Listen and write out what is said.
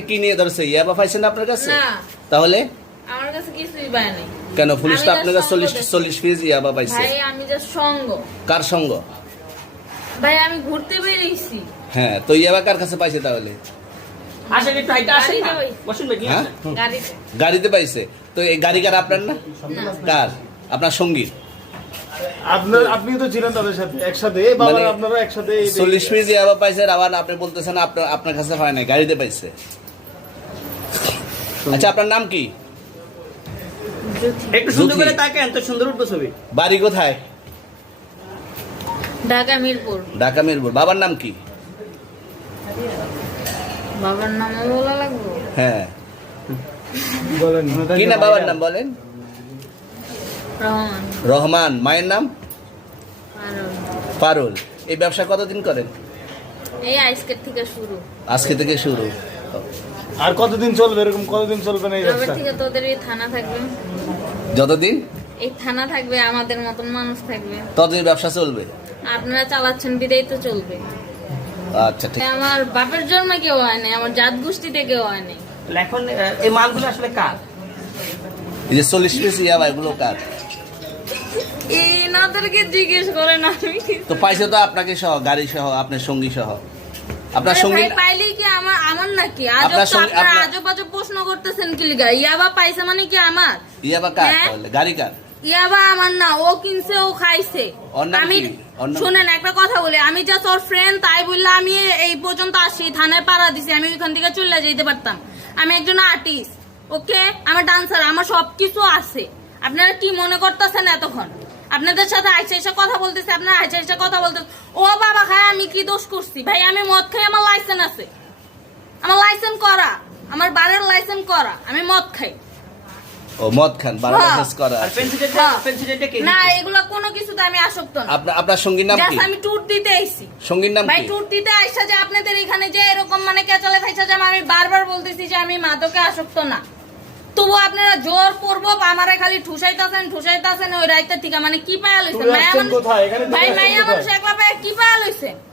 কি নিয়ে ধরছে? ইয়াবা পাইছেন আপনার কাছে? না, তাহলে আমার কাছে কিছুই পায় নাই। কেন পুলিশ তো আমি আপনার কাছে just সঙ্গ 40 পিস ইয়াবা পাইছে? ভাই আমি জাস্ট সঙ্গ। কার সঙ্গ? ভাই আমি ঘুরতে বেরিয়েছি। হ্যাঁ, তো ইয়াবা কার কাছে পাইছে তাহলে? আসেন একটু হাইটা আসেন না। গাড়িতে ভাই। বসুন ভাই, নিয়ে হ্যাঁ? আসেন। গাড়িতে। গাড়িতে পাইছে। তো এই গাড়ি কার আপনার না? না। কার? আপনার সঙ্গী? আপনি তো ছিলেন তাদের সাথে একসাথে, বাবা মানে আপনারা একসাথে 40 পিস ইয়াবা পাইছে, আবার আপনি বলতেছেন আপনার কাছে পায় নাই, গাড়িতে পাইছে। আচ্ছা, আপনার নাম কি? জ্যোতি। একটু সুন্দর জ্যোতি। করে তাকান, তো সুন্দর উঠবো ছবি। বাড়ি কোথায়? ঢাকা মিরপুর। ঢাকা মিরপুর। বাবার নাম কি? বাবার নামও বলা লাগবে? হ্যাঁ, বলেন কি না বাবার নাম বলেন? রহমান। রহমান। মায়ের নাম? আরো। পারুল। এই ব্যবসা কতদিন করেন? এই আজকের থেকে শুরু। আজকে থেকে শুরু। আর কতদিন চলবে, এরকম কতদিন চলবে না এই যবে ব্যবসা? থেকে তোদের এই থানা থাকবে, যতদিন এই থানা থাকবে, আমাদের মতন মানুষ থাকবে, ততদিন ব্যবসা চলবে। আপনারা চালাচ্ছেন বিদায় তো চলবে। আচ্ছা, ঠিক। আমার বাপের জন্মে কেউ হয় নাই, আমার জাত গোষ্ঠীতে কেউ হয় নাই। তাহলে এখন এই মালগুলো আসলে কার? এই যে 40 পিস ইয়াবা, এগুলো কার? এনাদেরকে জিজ্ঞেস করেন, আমি কি- তো পাইছে তো আপনাকে সহ, গাড়ি সহ, আপনার সঙ্গী সহ। আপনার আরে সঙ্গী ভাই, পাইলেই কি আমার নাকি? আজব আপনার তো সঙ্গে- আপনারা আপনার- আজব আজব প্রশ্ন করতেছেন কি লিগা? ইয়াবা পাইছে মানে কি আমার? ইয়াবা কার হ্যাঁ? তাহলে? গাড়ি কার? ইয়াবা আমার না, ও কিনছে, ও খাইছে। ওর নাম আমি কি? ওর নাম শুনেন একটা কথা বলি, আমি জাস্ট ওর ফ্রেন্ড, তাই বললে আমি এই পর্যন্ত আসি, থানায় পাড়া দিছি, আমি ওইখান থেকে চলে যেতে পারতাম। আমি একজন আর্টিস্ট, ওকে, আমার ডান্সার, আমার সবকিছু আছে। আপনারা কি মনে করতেছেন এতক্ষণ? আপনাদের সাথে আইসা এসে কথা বলতেছে, আপনারা আইসা এসে কথা বলতেছে। ও বাবা খায়, আমি কি দোষ করছি? ভাই আমি মদ খাই, আমার লাইসেন্স আছে, আমার লাইসেন্স করা, আমার বারের লাইসেন্স করা, আমি মদ খাই। ও মদ খান, বারো হ্যাঁ। লাইসেন্স করা আর আছে। পেন্সিলটা কে না, দিচ্ছে? এগুলো কোনো কিছুতে আমি আসক্ত না। আপনার সঙ্গীর নাম কি? জাস্ট আমি ট্যুর দিতে আইছি। সঙ্গীর নাম ভাই কি? ট্যুর দিতে আইসা যে আপনাদের এখানে যে এরকম মানে কেচালে খাইছা, যে আমি বারবার বলতেছি যে আমি মাদকে আসক্ত না, তবু আপনারা জোর করবো আমারে খালি ঠুসাইতাছেন ওই রাইতে থেকে। মানে কি পায়া লইছেন? ট্যুরে মায়া আসছেন মানুষ, কোথায়? এখানে ট্যুরে ভাই আসছেন মাইয়া কোথায়? মানুষ একলা পায়া কি পায়া লইছেন?